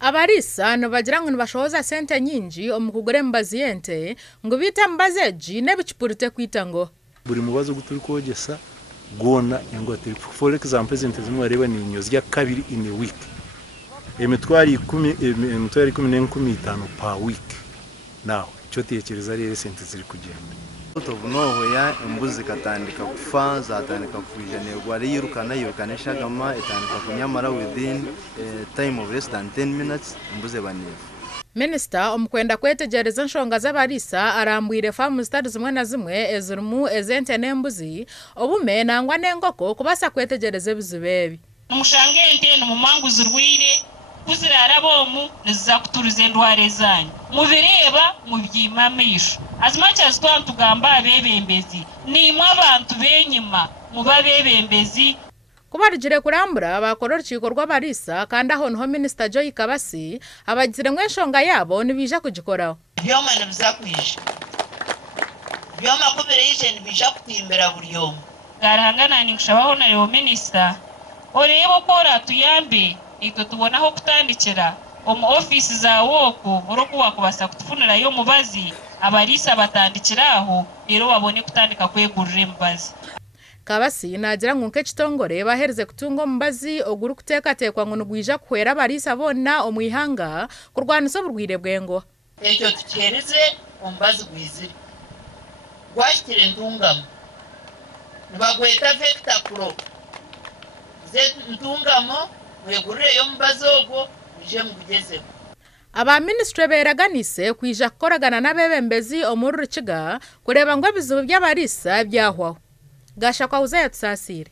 Abariisa nibagira ngo nibashohoza sente nyingi omu kugura emibazi y'ente ngo bita emibazi egi n'ebicupuri terikwita ngoha. Buri mubazi guturi kogesa gona ngo for example sente zimwe areba ni nyozi ya kabiri in a week. Emitwari 10 per week. Now cyo tekereza rero sente ziri kugenda. Ngoha ya embuzi katandika kufa zatandika kujanirwa yirukana shagama etandika kunyamara within time of less than 10 minutes embuzi banifu. Minisita omukwenda kwetegereza enshonga z'Abariisa arambwire famu zitari zimwe na zimwe ezirimu ezente n'embuzi obume nangwa n'engoko kubasa kwetegereza ebizibu ebi. Mushange ente n'umumangu zirwire kuzirara bomu niza kuturuza endwara zanyu mubireba mubyima amisho as much as twantugamba abebembezi nimwe abantu benyima muba bebembezi kubarigire kurambura bakora urukiko rw'Abariisa kandi aho niho Minisita Joy Kabasi abagire mwe enshonga yabo nibija kugikoraho. Byoma nibiza kwisha byoma kubirije nibija kutimbera buryomo garahangana ni kushabaho na yo Minisita orebo kora tuyambe ito tubonaho kutandikira omu office za woko oroku wakubasa kutufunira yo mubazi Abariisa batandikiraho rero babone kutandika kwegurira emibazi. Kabasi nagira ngo nk'ekitongore bahereze kutunga omubazi oguru kuteekateekwa ngo nigwija kuhwera Abariisa bonna omu ihanga kurwanisa oburwire bw'engoha. Ekyo tukyereze omubazi gwizire gwashikire ntungamo nibagweta vector crop ze ntungamo wegurireyo omubazi ogwo uje mugugezeho. Aba Minisitule beeraganise kwija kukoragana n'abebembezi omuri Rukiga kureba ngo ebizibu by'Abariisa byahwaho. Gasha kwa uzaya tusasire.